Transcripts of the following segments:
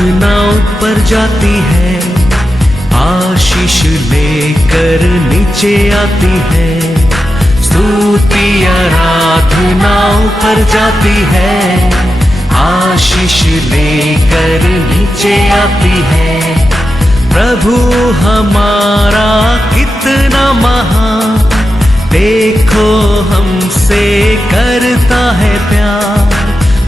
आराधना ऊपर जाती है, आशीष लेकर नीचे आती है। स्तुति आराधना ऊपर जाती है, आशीष लेकर नीचे आती है। प्रभु हमारा कितना महान, देखो हमसे करता है प्यार।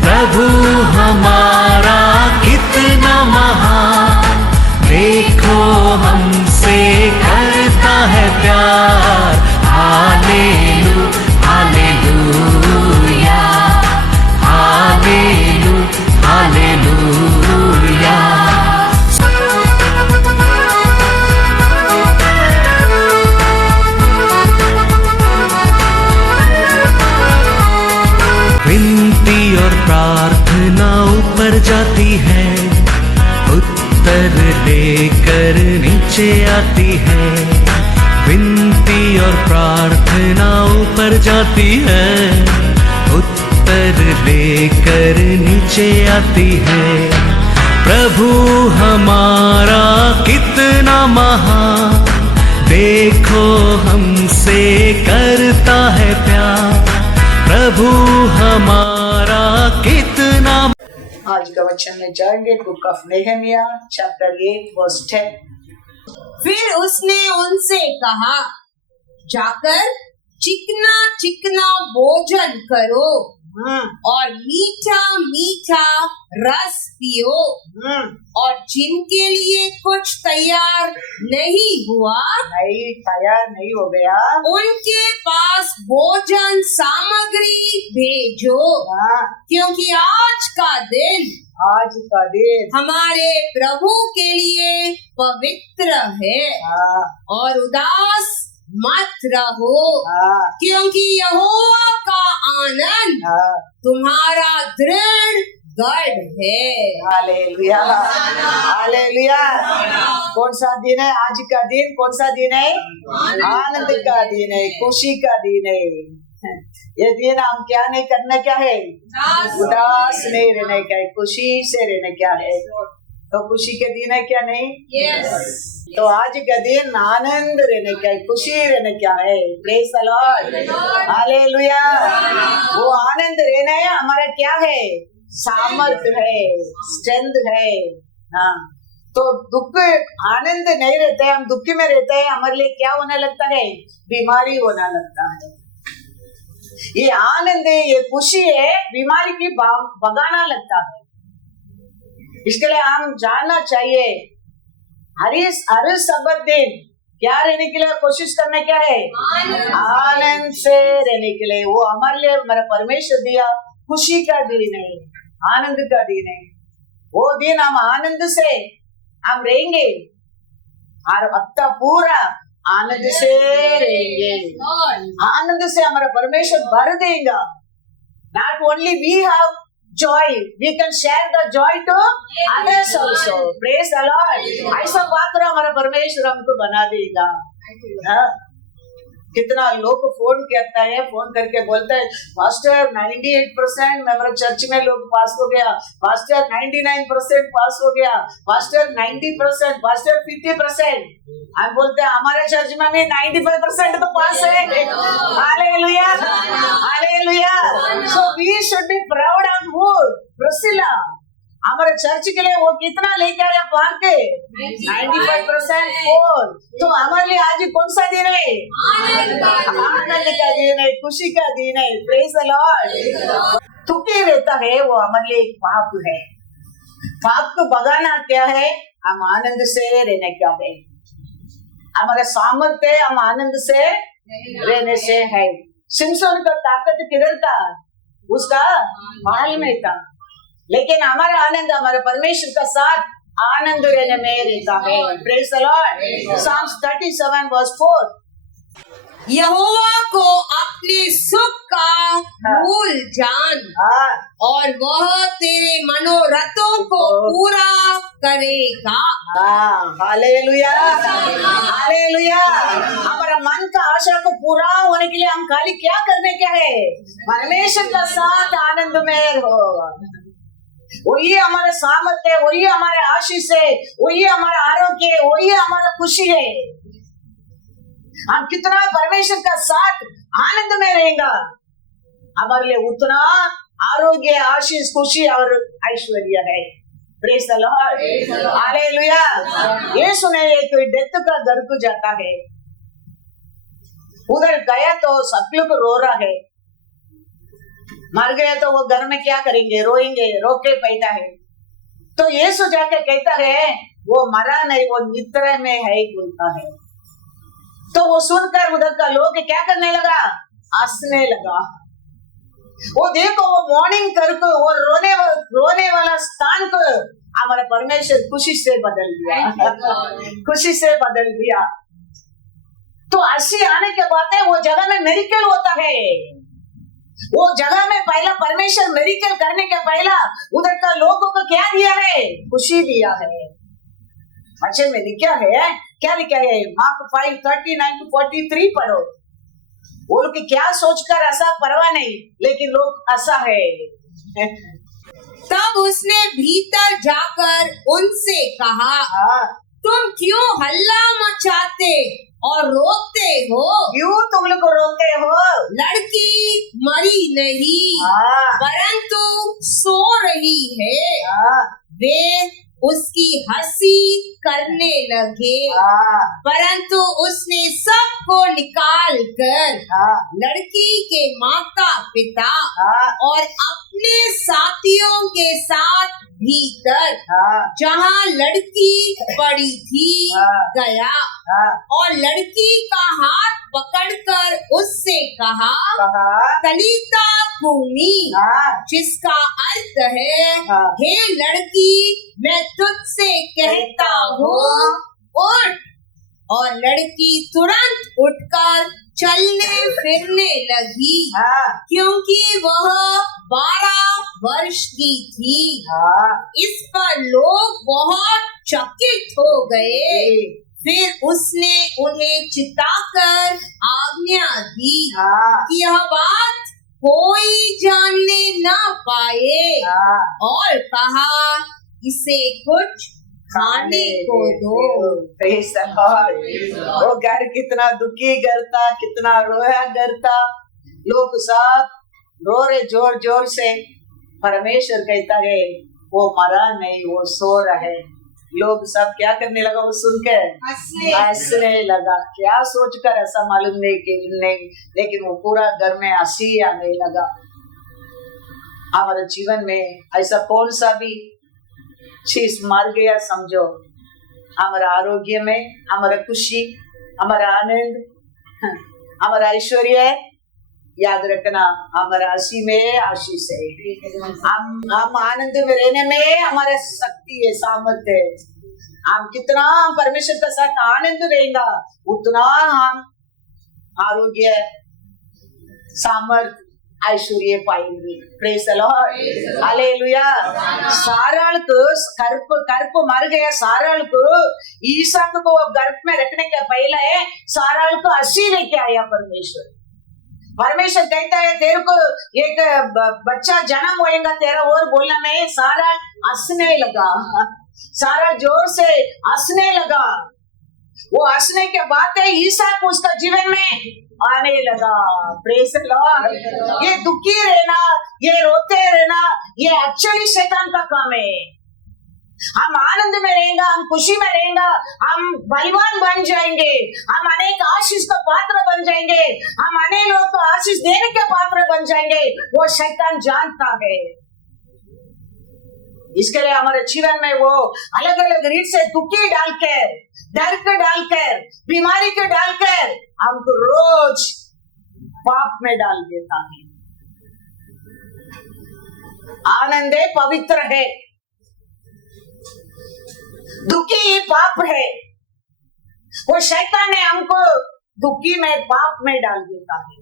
प्रभु हमारा कितना महान, देखो हमसे करता है प्यार। हालेलू हालेलूया, हालेलू हालेलूया। विनती और प्रार्थना ऊपर जाती है, उत्तर लेकर नीचे आती है। विनती और प्रार्थना ऊपर जाती है, उत्तर लेकर नीचे आती है। प्रभु हमारा कितना महान, देखो हमसे करता है प्यार। प्रभु हमारा कितना। आज का वचन में जाएंगे book of Nehemiah chapter 8 verse 10। फिर उसने उनसे कहा, जाकर चिकना चिकना भोजन करो और मीठा मीठा रस पियो, और जिनके लिए कुछ तैयार नहीं हुआ, तैयार नहीं हो गया, उनके पास भोजन सामग्री भेजो। क्योंकि आज का दिन हमारे प्रभु के लिए पवित्र है। और उदास मत रहो, क्योंकि यहोवा का आनंद तुम्हारा दृढ़ गढ़ है। Hallelujah hallelujah. कौन सा दिन है आज का दिन? कौन सा दिन है? आनंद का दिन है, खुशी का दिन है। ये दिन हम क्या नहीं करना, क्या है? उदास नहीं रहने का है, खुशी से रहने क्या है। तो खुशी के दिन है क्या नहीं? yes. तो आज का दिन आनंद रहने का है, खुशी रहने क्या है। Praise the Lord hallelujah. वो आनंद रहना है हमारा क्या है? सामर्थ है, स्ट्रेंथ है। हाँ, तो दुख आनंद नहीं रहता है, हम दुख में रहते हैं, हमारे लिए क्या होने लगता है? बीमारी होने लगता है। ये आनंद है, ये खुशी है, बीमारी की भगाना लगता है। इसके लिए हम जानना चाहिए हर सबत दिन क्या रहने के लिए कोशिश करना क्या है? आनंद से रहने के लिए। वो हमारे लिए हमारा परमेश्वर दिया खुशी का दिन है, आनंद का दिन है। वो दिन हम आनंद से हम रहेंगे और हफ्ता पूरा आनंद से रहेंगे। आनंद से हमारा परमेश्वर भर देगा। Not only we have joy, we can share the joy to others also. Praise the Lord. ऐसा पात्र हमारा परमेश्वर हमको बना देगा। कितना लोग फोन करता है, फोन करके बोलता है पास्टर 98% हमारे चर्च में लोग पास हो गया, पास्टर 99% पास हो गया, पास्टर 90%, पास्टर 50%। हम बोलते हैं हमारे चर्च में भी 95% तो पास है। Hallelujah hallelujah. So we should be proud of who? Priscilla। हमारे चर्च के लिए वो कितना लेके आया पढ़ के? 95% फोर। तो हमारे लिए आज कौन सा दिन है? आनंद का दिन है, खुशी का दिन है। Praise the Lord. दुखी रहता है वो हमारे लिए एक पाप है। पाप को भगाना क्या है? हम आनंद से रहने क्या है। हमारा सामर्थ्य हम आनंद से रहने से है। सिमसोन का ताकत किधर था? उसका बाल में था। लेकिन हमारा आनंद हमारे परमेश्वर का साथ आनंद रहने में रहता है। Praise the Lord. Psalms 37 verse 4। यहोवा को अपने सुख का मूल जान, और वह तेरे मनोरथों को पूरा करेगा। Hallelujah hallelujah. हमारा मन का आशा को पूरा होने के लिए हम खाली क्या करने क्या है? परमेश्वर का साथ आनंद में हो। वही हमारा सामर्थ्य है, वही हमारे आशीष है, वही हमारा आरोग्य है, वही हमारा खुशी है। हम कितना परमेश्वर का साथ आनंद में रहेगा, हमारे लिए उतना आरोग्य, आशीष, खुशी और ऐश्वर्य है। Praise the Lord, hallelujah. ये सुने एक डेथ का घर को जाता है, उधर गया तो सब लोग रो रहा है। मर गया तो वो घर में क्या करेंगे, रोएंगे, रोके बैठा है। तो यीशु जाके कहता है वो मरा नहीं, वो निद्रा में है बोलता है। तो वो सुनकर उधर का लोग क्या करने लगा, हंसने लगा। वो देखो वो मॉर्निंग करके वो रोने वाला स्थान को हमारा परमेश्वर खुशी से बदल दिया, खुशी से बदल दिया। तो हंसी आने के बाद वो जगह में मेरिकल होता है। वो जगह में पहला परमेश्वर मेरिकल करने के पहला उधर का लोगों को क्या दिया है, खुशी दिया है। अच्छे में लिखा है, क्या लिखा है, मार्क 5:39-43 पढ़ो। वो लोग क्या सोचकर ऐसा परवाह नहीं, लेकिन लोग ऐसा है। तब उसने भीतर जाकर उनसे कहा, तुम क्यों हल्ला मचाते और रोते हो? क्यों तुम लोग रोते हो? लड़की मरी नहीं, परंतु सो रही है। वे उसकी हंसी करने लगे, परंतु उसने सबको निकाल कर लड़की के माता पिता और अपने साथियों के साथ भीतर जहाँ लड़की पड़ी थी गया और लड़की का हाथ पकड़कर उससे कहा, तलीता कूमी, जिसका अर्थ है हे लड़की मैं तुझसे कहता हूँ उठ। और लड़की तुरंत उठकर चलने फिरने लगी, क्योंकि वह 12 वर्ष की थी। इस पर लोग बहुत चकित हो गए। फिर उसने उन्हें चिताकर आज्ञा दी कि यह बात कोई जानने न पाए, और कहा इसे कुछ खाने को दो। वो घर कितना दुखी घर था, कितना रोया घर था। लोग सब रो रहे जोर जोर से। परमेश्वर कहता है वो मरा नहीं, वो सो रहा है। लोग सब क्या करने लगा, वो सुनकर हंसने लगा। क्या सोचकर ऐसा मालूम नहीं, लेकिन वो पूरा घर में हंसी आने लगा। हमारे जीवन में ऐसा कौन सा भी चीज मर गया समझो, हमारा आरोग्य में, हमारा खुशी, हमारा आनंद, हमारा ऐश्वर्य, याद रखना हमारा हंसी में आशीष है। हम आनंद में रहने में हमारा शक्ति है, सामर्थ्य है। हम कितना परमेश्वर के साथ आनंद रहेगा, उतना हम आरोग्य, सामर्थ, ऐश्वर्य पाएंगे। Praise the Lord, hallelujah. साराल को कर्प मर गया। साराल को ईसाक को गर्भ में रखने के पहले साराल को हंसी लेके आया परमेश्वर। परमेश्वर कहता है तेरे को एक बच्चा जन्म होएगा तेरा, और बोलने में सारा हंसने लगा। सारा जोर से हंसने लगा। वो हंसने के बाद ईसाक उसका जीवन में आने लगा। Praise the Lord. ये दुखी रहना, ये रोते रहना, ये एक्चुअली शैतान का काम है। हम आनंद में रहेंगे, हम खुशी में रहेंगे, हम बलवान बन जाएंगे, हम अनेक आशीष का पात्र बन जाएंगे, हम अनेक लोगों को आशीष देने के पात्र बन जाएंगे। वो शैतान जानता है। इसके लिए हमारे जीवन में वो अलग अलग रीत से दुखी डालकर, डर के डालकर, बीमारी के डालकर हमको रोज पाप में डाल देता है। आनंद है, पवित्र है, दुखी पाप है। वो शैतान ने हमको दुखी में, पाप में डाल देता है।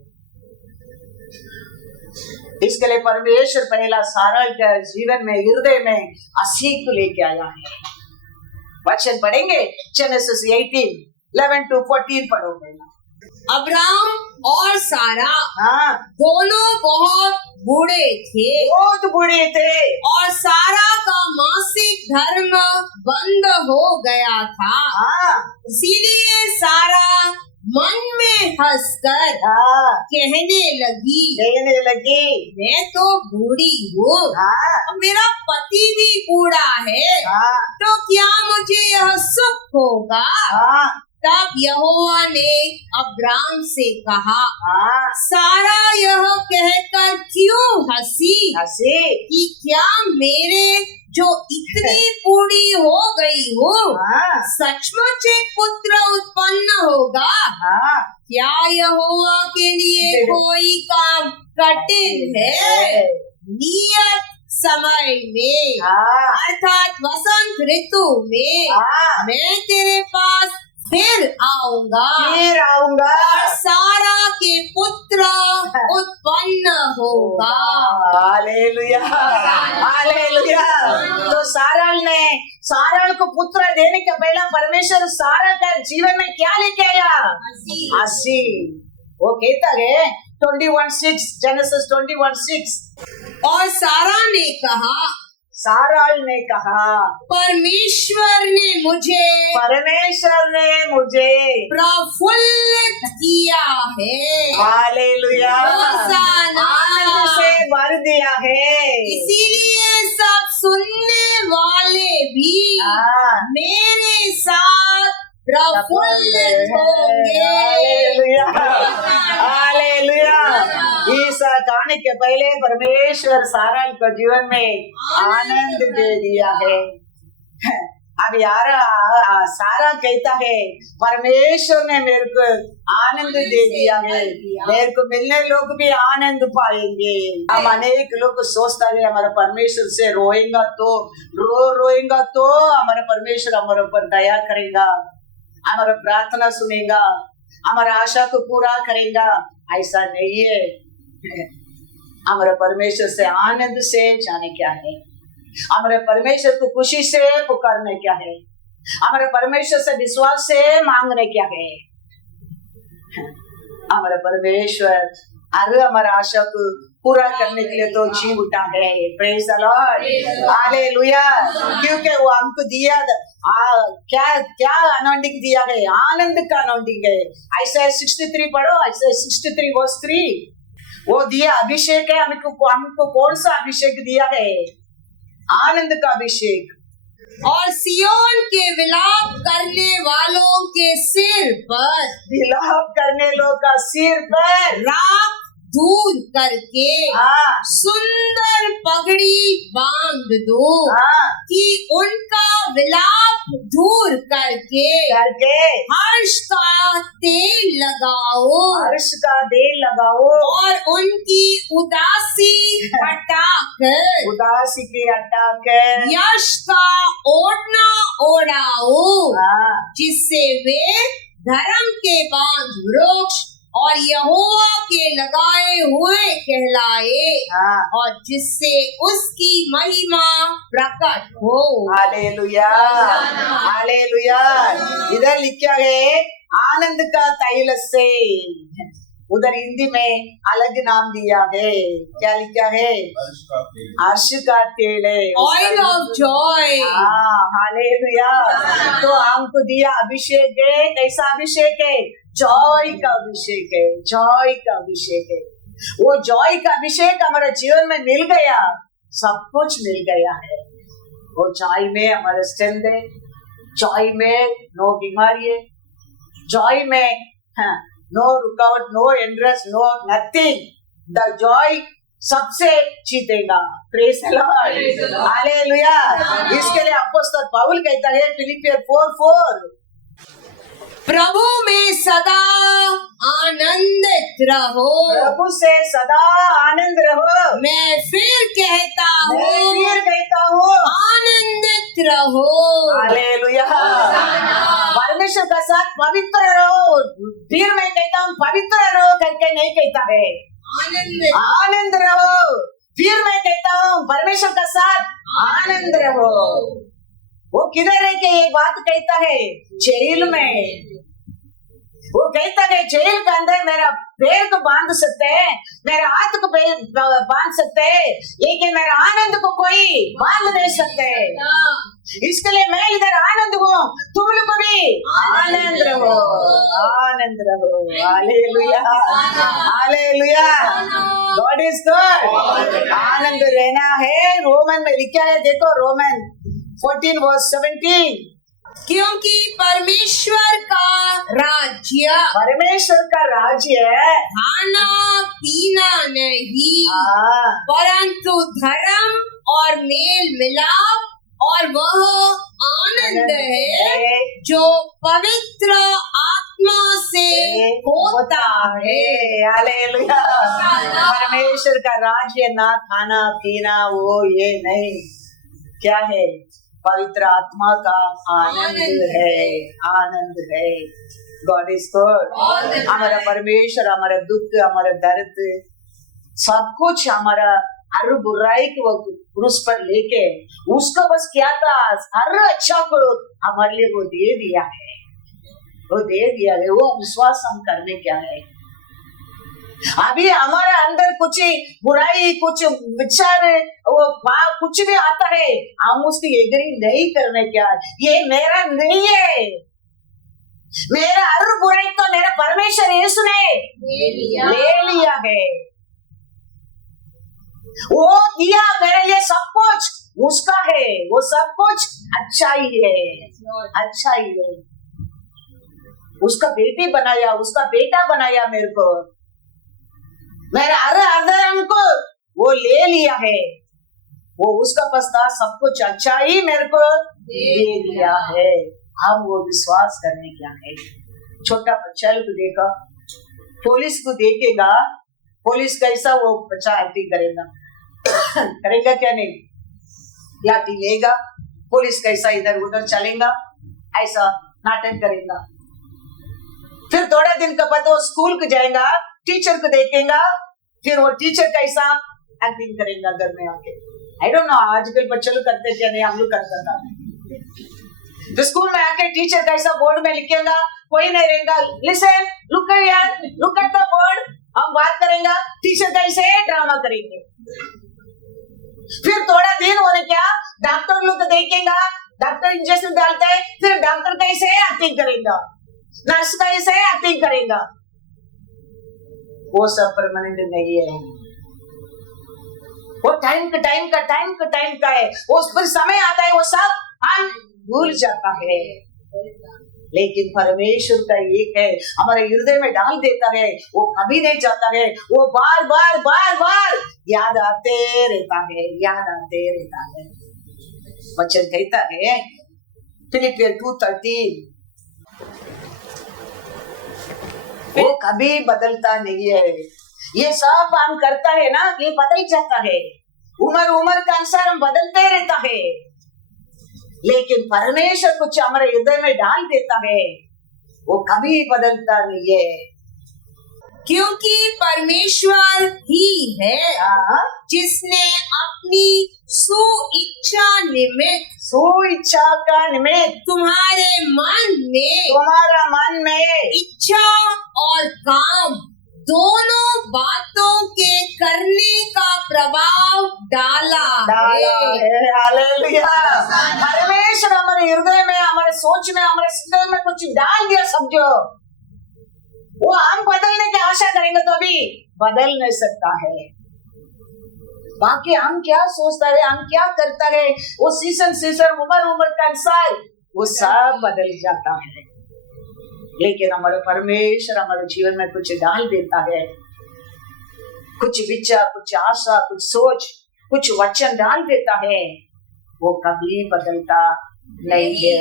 इसके लिए परमेश्वर पहला सारा के जीवन में, हृदय में हंसी को लेके आया है। वचन पढ़ेंगे जेनेसिस 18:11-14 पढ़ो। अब्राहम और सारा दोनों बहुत बूढ़े थे, और सारा धर्म बंद हो गया था। हाँ इसीलिए सारा मन में हंसकर हाँ कहने लगी, कहने लगी मैं तो बूढ़ी हूँ, हाँ मेरा पति भी बूढ़ा है, हाँ तो क्या मुझे यह सुख होगा? हाँ तब यहोवा ने अब्राम से कहा, हाँ सारा यह कहकर क्यों हंसी हंसी कि क्या मेरे जो इतनी बूढ़ी हो गई हो हाँ सचमुच एक पुत्र उत्पन्न होगा? हाँ क्या यहोवा के लिए कोई काम कठिन है? नियत समय में हाँ अर्थात वसंत ऋतु में हाँ मैं तेरे पास फिर आऊंगा फिर आऊंगा और सारा के पुत्र उत्पन्न होगा। Hallelujah hallelujah. तो साराल को पुत्र देने के पहला परमेश्वर सारा का जीवन में क्या लेके आया? हंसी। वो कहता है 21:6 जेनेसिस 21:6 और सारा ने कहा, साराल ने कहा परमेश्वर ने मुझे प्रफुल्लित किया है, हालेलुया होशाना। आनंद से भर दिया है। इसीलिए सब सुनने वाले भी हाँ। मेरे साथ प्रफुल्लित होंगे। Hallelujah hallelujah. ईसा आने के पहले परमेश्वर साराल को जीवन में आनंद दे दिया है। अब यार सारा कहता है परमेश्वर ने मेरे को आनंद दे दिया है, मेरे को मिलने लोग भी आनंद पाएंगे। हम अनेक लोग सोचता है हमारा परमेश्वर से रोएगा तो हमारा परमेश्वर हमारे ऊपर दया करेगा, हमारा प्रार्थना सुनेगा, हमारा आशा को पूरा करेगा। ऐसा नहीं है। हमारे परमेश्वर से आनंद से जाने क्या है, हमारे परमेश्वर को खुशी से पुकारने क्या है, हमारे परमेश्वर से विश्वास से मांगने क्या है। हमारे परमेश्वर अरे हमारा आशा को पूरा करने के लिए तो जी उठा है। Praise the Lord hallelujah. क्योंकि वो हमको दिया क्या अनॉइंटिंग दिया है? आनंद का अनॉइंटिंग है। ऐसा 63 पढ़ो, ऐसा 63 वर्स 3 वो दिया अभिषेक है। हमको कौन सा अभिषेक दिया है? आनंद का अभिषेक। और सियोन के विलाप करने वालों के सिर पर, विलाप करने लोग का सिर पर राख दूर करके सुंदर पगड़ी बांध दो कि उनका विलाप दूर करके हर्ष का तेल लगाओ और उनकी उदासी हटाकर यश का ओढ़ना ओढ़ाओ, जिससे वे धर्म के बांध वृक्ष और यहोवा के लगाए हुए कहलाए, और जिससे उसकी महिमा प्रकट हो। Hallelujah hallelujah. इधर लिखा है आनंद का तैल से, उधर हिंदी में अलग नाम दिया है। क्या लिखा है? हर्ष का तेल है, ऑयल ऑफ जॉय। हालेलुया। तो हमको दिया अभिषेक है। कैसा अभिषेक है? जॉय का अभिषेक है, जॉय का अभिषेक है। वो जॉय का अभिषेक हमारे जीवन में मिल गया, सब कुछ मिल गया है। वो जॉय में हमारा स्ट्रेंथ है, जॉय में नो बीमारी है, जॉय में नो रुकावट, no interest, no nothing. The joy सबसे जीतेगा। Praise the Lord hallelujah. इसके लिए अपोस्तल पौल कहता है फिलिपियर 4:4 प्रभु में सदा आनंदित रहो। प्रभु से सदा आनंद रहो। मैं फिर कहता हूँ आनंदित रहो। हालेलुया। परमेश्वर का साथ पवित्र रहो। फिर मैं कहता हूँ पवित्र रहो करके नहीं कहता है, आनंद रहो। फिर मैं कहता हूँ परमेश्वर का साथ आनंद रहो। वो किधर है कि एक बात कहता है जेल में, वो कहता है जेल के अंदर मेरा पैर को बांध सकते हैं, मेरे हाथ को बांध सकते हैं, लेकिन मेरा आनंद को कोई बांध नहीं सकते। इसके लिए मैं इधर आनंद हूँ, तुम लोग भी आनंद रहो, आनंद रहो। Hallelujah, hallelujah, God is good. आनंद रहना है। रोमन में लिखा है, देखो रोमन 14:17, क्योंकि परमेश्वर का राज्य परमेश्वर का राज्य खाना पीना नहीं, परंतु धर्म और मेल मिलाप और वह आनंद है जो पवित्र आत्मा से होता है। हालेलुया। परमेश्वर का राज्य ना खाना पीना वो ये नहीं, क्या है? पवित्र आत्मा का आनंद है, आनंद है। God is good. हमारा परमेश्वर हमारा दुख, हमारा दर्द, सब कुछ हमारा हर बुराई को वो क्रूस पर लेके उसको बस क्या था, हर अच्छा को हमारे लिए वो दे दिया है, वो दे दिया है। वो विश्वास हम करने क्या है? अभी हमारे अंदर कुछ बुराई, कुछ विचार, वो पाप कुछ भी आता है, हम उसकी एग्री नहीं करने क्या है? ये मेरा नहीं है, मेरा हर बुराई तो मेरा परमेश्वर यीशु ने ले लिया है। वो दिया मेरे लिए सब कुछ उसका है, वो सब कुछ अच्छा ही है, अच्छा ही है। उसका बेटी बनाया, उसका बेटा बनाया मेरे को, मेरा हर को वो ले लिया है। वो उसका पस्ता सब कुछ अच्छा ही मेरे को दे दिया है। हम वो विश्वास करने क्या है? छोटा बच्चा को देखा, पुलिस को देखेगा, पुलिस कैसा वो बच्चा एक्टिंग करेगा करेगा क्या? नहीं, लाठी लेगा, पुलिस कैसा इधर उधर चलेगा, ऐसा नाटक करेगा। फिर थोड़ा दिन का बाद वो स्कूल को जाएगा, टीचर को देखेगा, फिर वो टीचर कैसा एक्टिंग करेगा घर में आके। आई डोंट नो आजकल बच्चे लोग करते क्या नहीं, हम लोग करते था। तो स्कूल में आके टीचर कैसा बोर्ड में लिखेगा, कोई नहीं रहेगा, लिसन, लुक यार, लुक एट द बोर्ड, हम बात करेंगे, टीचर कैसे ड्रामा करेंगे। फिर थोड़ा दिन होने क्या, डॉक्टर लोग देखेगा, डॉक्टर इंजेक्शन डालता है, फिर डॉक्टर कैसे एक्टिंग करेगा, नर्स कैसे एक्टिंग करेगा। वो सब परमानेंट नहीं है, वो टाइम का है। वो फिर समय आता है, वो सब हम भूल जाता है। लेकिन परमेश्वर का एक है, हमारे हृदय में डाल देता है, वो कभी नहीं जाता है, वो बार बार याद आते रहता है, याद आते रहता है। वचन कहता है फिलिपियर 2:13, वो कभी बदलता नहीं है। ये सब हम करता है ना, ये बदल जाता है, उम्र के अनुसार हम बदलते रहता है। लेकिन परमेश्वर कुछ हमारे हृदय में डाल देता है, वो कभी बदलता नहीं है, क्योंकि परमेश्वर ही है जिसने अपनी सुइच्छा का निमित्त तुम्हारा मन में इच्छा और काम दोनों बातों के करने का प्रभाव डाला है। हालेलुया। परमेश्वर हमारे हृदय में, हमारे सोच में, हमारे हृदय में कुछ डाल दिया, समझो। वो हम बदलने की आशा करेंगे तो अभी बदल नहीं सकता है। बाकी हम क्या सोचता है, हम क्या करता है, वो सीजन उम्र का अनुसार वो सब बदल जाता है। लेकिन हमारे परमेश्वर हमारे जीवन में कुछ डाल देता है, कुछ विचार, कुछ आशा, कुछ सोच, कुछ वचन डाल देता है, वो कभी बदलता नहीं है।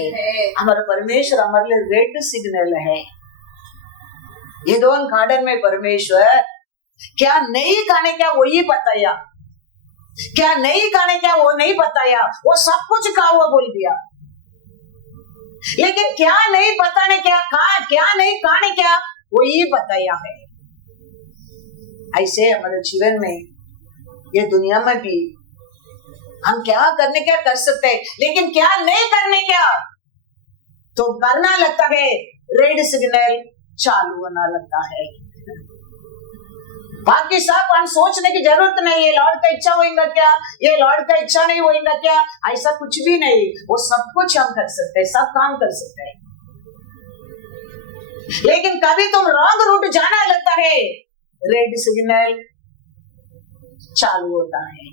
हमारा परमेश्वर हमारे लिए रेड सिग्नल है। ये दोनों गार्डन में परमेश्वर क्या नहीं खाने क्या वही बताया, क्या नहीं खाने क्या वो नहीं बताया, वो सब कुछ खा हुआ बोल दिया। लेकिन क्या नहीं बताने क्या नहीं खाने क्या वही बताया है। ऐसे हमारे जीवन में, ये दुनिया में भी हम क्या करने क्या कर सकते हैं, लेकिन क्या नहीं करने क्या तो करना लगता है, रेड सिग्नल चालू होना लगता है। बाकी सब हम सोचने की जरूरत नहीं है, लॉर्ड का इच्छा होगा क्या, ये लॉर्ड का इच्छा नहीं होगा क्या, ऐसा कुछ भी नहीं। वो सब कुछ हम कर सकते हैं, सब काम कर सकते हैं। लेकिन कभी तुम रॉन्ग रूट जाना लगता है, रेड सिग्नल चालू होता है।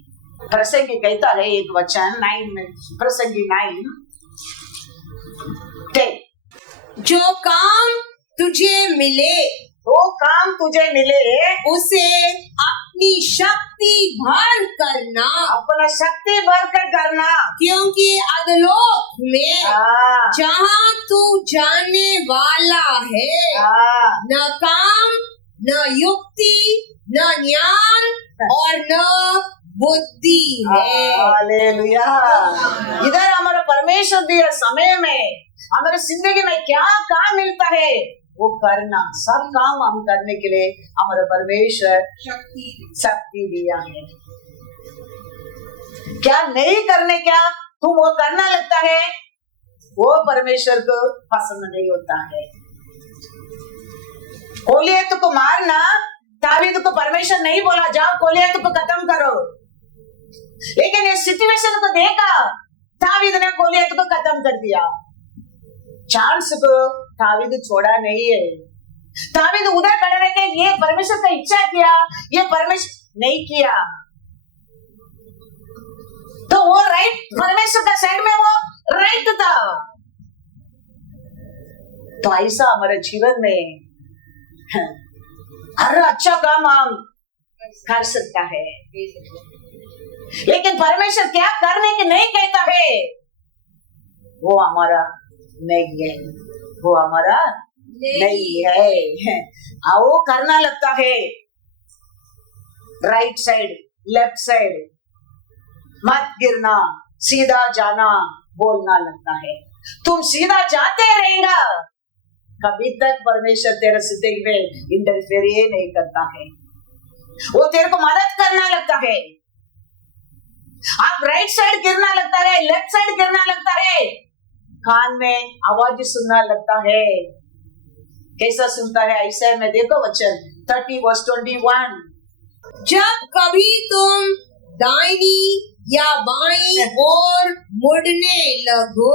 प्रसंगी कहता है एक वचन 9 में, प्रसंगी 9:10, जो काम तुझे मिले वो काम तुझे मिले उसे अपनी शक्ति भर करना, अपना शक्ति भरकर करना, क्योंकि अधलोक में हाँ, जहाँ तू जाने वाला है न काम न युक्ति न ज्ञान और न बुद्धि है। हालेलुया। इधर हमारा परमेश्वर दिया समय में हमारे जिंदगी में क्या काम मिलता है वो करना, सब काम हम करने के लिए हमारा परमेश्वर शक्ति दिया है। क्या नहीं करने क्या तुम वो करना लगता है, वो परमेश्वर को पसंद नहीं होता है। गोलियत को मारना दावीद को परमेश्वर नहीं बोला जाओ गोलियत को खत्म करो, लेकिन इस सिचुएशन को देखा दावीद ने गोलियत को खत्म कर दिया। चांस को दावीद छोड़ा नहीं है। दावीद उधर खड़े रह के ये परमेश्वर का इच्छा किया, ये परमेश्वर नहीं किया, तो वो राइट परमेश्वर का साइड में वो राइट था। तो ऐसा हमारे जीवन में हर अच्छा काम हम कर सकता है, लेकिन परमेश्वर क्या करने की नहीं कहता है वो हमारा नहीं है, वो हमारा नहीं है। वो करना लगता है राइट साइड लेफ्ट साइड, मत गिरना सीधा जाना बोलना लगता है। तुम सीधा जाते रहेगा, कभी तक परमेश्वर तेरे जिंदगी में इंटरफेयर नहीं करता है, वो तेरे को मदद करना लगता है। आप राइट साइड गिरना लगता है, लेफ्ट साइड गिरना लगता है, कान में आवाज सुनना लगता है। कैसा सुनता है ऐसा में देखो वचन 30:21, जब कभी तुम दाहिनी या बाईं ओर मुड़ने लगो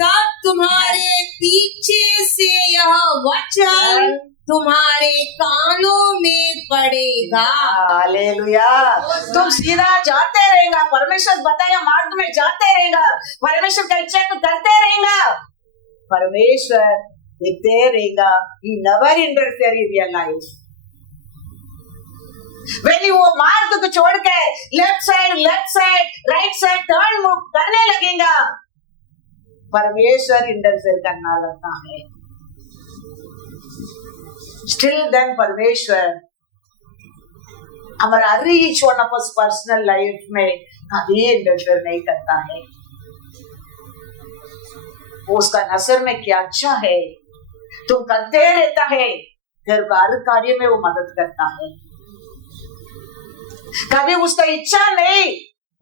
तब तुम्हारे पीछे से यह वचन तुम्हारे कानों में पड़ेगा। हालेलुया। तुम सीधा जाते रहेगा, परमेश्वर बताया मार्ग में जाते रहेगा, परमेश्वर का इच्छा को करते रहेगा, परमेश्वर देखते रहेगा। He never interfere in your life. When you वो मार्ग को छोड़ के left side right side turn करने लगेगा, परमेश्वर इंटरफेयर करना लगता है। Still then परमेश्वर हमारा reach one of us personal life में कभी इंटरफेयर नहीं करता है। उसका नजर में क्या अच्छा है तुम करते रहता है, तेरे हर कार्य में वो मदद करता है। कभी उसका इच्छा नहीं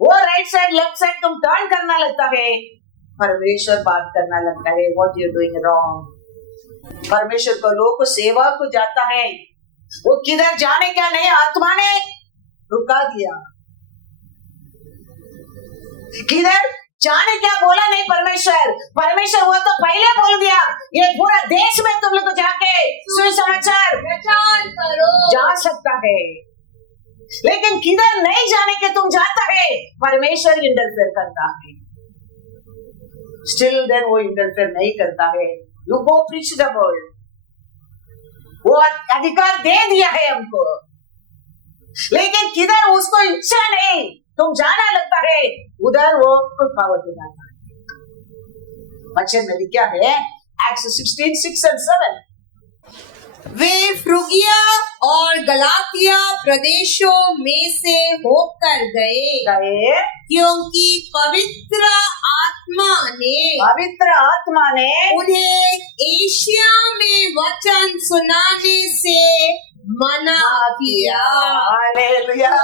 वो राइट साइड लेफ्ट साइड तुम टर्न करना लगता है, परमेश्वर बात करना लगता है व्हाट यू डूइंग रॉन्ग। परमेश्वर को लोग सेवा को जाता है, वो किधर जाने क्या नहीं, आत्मा ने रुका दिया। किधर जाने क्या बोला नहीं परमेश्वर वो तो पहले बोल दिया ये पूरा देश में तुम लोग को जाके सुसमाचार प्रचार करो जा सकता है, लेकिन किधर नहीं जाने के तुम जाता है, परमेश्वर इंटरफेयर करता है। स्टिल देन वो इंटरफेयर नहीं करता है। You go preach the word, वो अधिकार दे दिया है हमको, लेकिन किधर उसको इच्छा नहीं तुम जाना लगता है, उधर वो पावर हो जाता है। वचन में क्या है Acts 16:6 and 7, वे फ्रुगिया और गलातिया प्रदेशों में से होकर गए क्योंकि पवित्र आत्मा ने उन्हें एशिया में वचन सुनाने से मना किया। हालेलुया।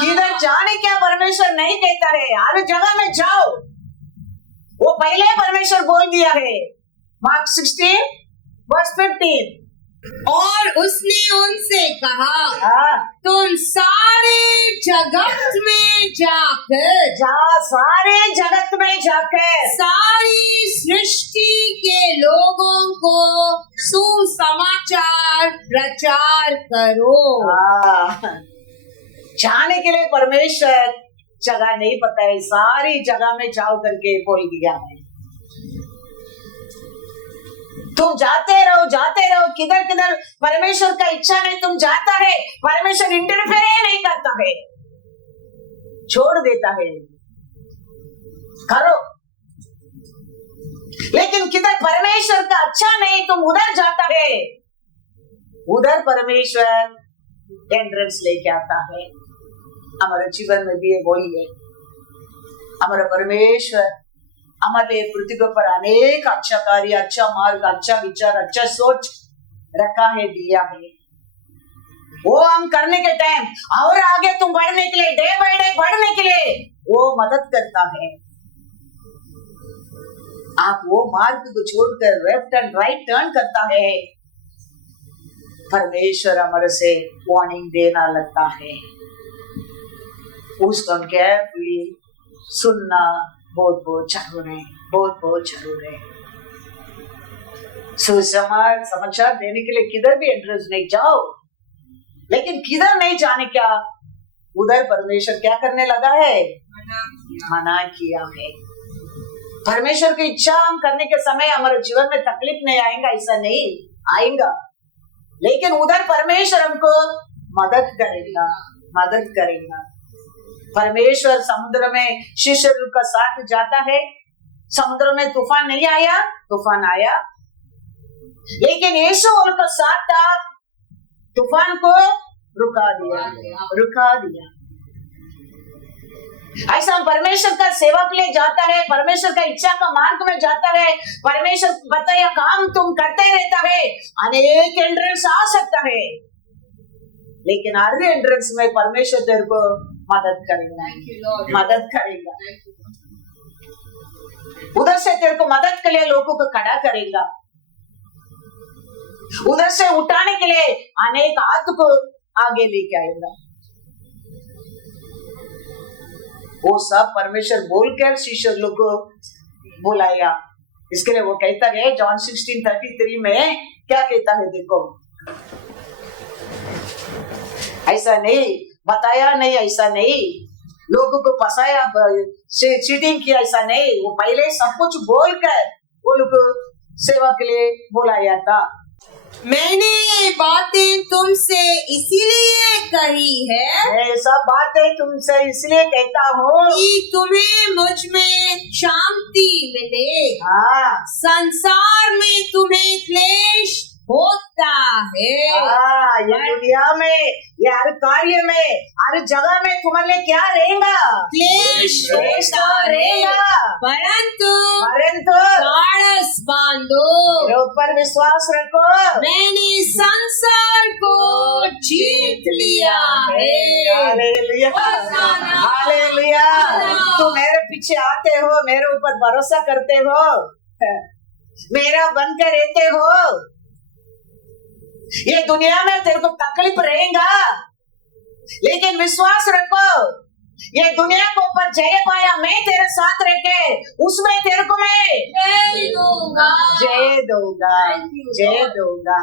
किधर जाने क्या परमेश्वर नहीं कहता है, हर जगह में जाओ, वो पहले परमेश्वर बोल दिया है। मार्क 16:15, और उसने उनसे कहा, हाँ, तुम सारे जगत में जाकर सारे जगत में जाकर सारी सृष्टि के लोगों को सुसमाचार प्रचार करो। जाने के लिए परमेश्वर जगह नहीं पता है, सारी जगह में जाओ करके बोल दिया है। तुम जाते रहो, किधर किधर परमेश्वर का इच्छा नहीं तुम जाता है, परमेश्वर इंटरफेयर नहीं करता है, छोड़ देता है, करो। लेकिन किधर परमेश्वर का अच्छा नहीं तुम उधर जाता है, उधर परमेश्वर एंट्रेंस लेके आता है। हमारे जीवन में भी वही है। हमारा परमेश्वर हमारे पृथ्वी पर अनेक अच्छा कार्य, अच्छा मार्ग, अच्छा विचार, अच्छा सोच रखा है, दिया है। वो हम करने के टाइम और आगे तुम बढ़ने के लिए, डे बाय डे बढ़ने के लिए वो मदद करता है। आप वो मार्ग को छोड़कर लेफ्ट एंड राइट टर्न करता है, परमेश्वर हमारे से वार्निंग देना लगता है। उसको केयरफुली सुनना बहुत बहुत जरूर है, बहुत बहुत जरूर है। समाचार देने के लिए किधर भी एंट्रेंस नहीं जाओ, लेकिन किधर नहीं जाने क्या, उधर परमेश्वर क्या करने लगा है, मना किया है। परमेश्वर की इच्छा हम करने के समय हमारे जीवन में तकलीफ नहीं आएगा, ऐसा नहीं आएगा, लेकिन उधर परमेश्वर हमको मदद करेगा, मदद करेगा। परमेश्वर समुद्र में शिष्यों का साथ जाता है, समुद्र में तूफान नहीं आया, तूफान आया, लेकिन यीशु उनका साथ था, तूफान को रुका दिया। ऐसा हम परमेश्वर का सेवा के लिए जाता है, परमेश्वर का इच्छा का मार्ग में जाता है, परमेश्वर बताया काम तुम करते रहता है, अनेक एंट्रेंस आ सकता है, लेकिन हर एंट्रेंस में परमेश्वर तेरे को मदद करेगा। उधर से तेरे को मदद के लिए लोगों को खड़ा करेगा, उधर से उठाने के लिए अनेक हाथ को आगे लेके आएगा। वो सब परमेश्वर बोलकर शिष्य लोग को बुलाया। इसके लिए वो कहता है जॉन 16:33 में क्या कहता है, देखो, ऐसा नहीं बताया, नहीं ऐसा नहीं, लोगों को फंसाया, चीटिंग किया, ऐसा नहीं, वो पहले सब कुछ बोलकर वो लोग सेवा के लिए बुलाया था। मैंने ये बातें तुमसे इसीलिए कही है, ऐसा बातें तुमसे इसलिए कहता हूँ कि तुम्हें मुझ में शांति मिले। हाँ, संसार में तुम्हें क्लेश होता है। ये दुनिया में, ये हर कार्य में, हर जगह में तुम्हारे लिए क्या रहेगा, क्लेश रहेगा, परंतु सारस बांधो, मेरे ऊपर विश्वास रखो, मैंने संसार को जीत लिया है। Hallelujah, hallelujah. तुम मेरे पीछे आते हो, मेरे ऊपर भरोसा करते हो, मेरा बनकर रहते हो, ये दुनिया में तेरे को तकलीफ रहेगा, लेकिन विश्वास रखो, ये दुनिया को ऊपर जय पाया मैं तेरे साथ रह के, उसमें तेरे को मैं जय दूंगा।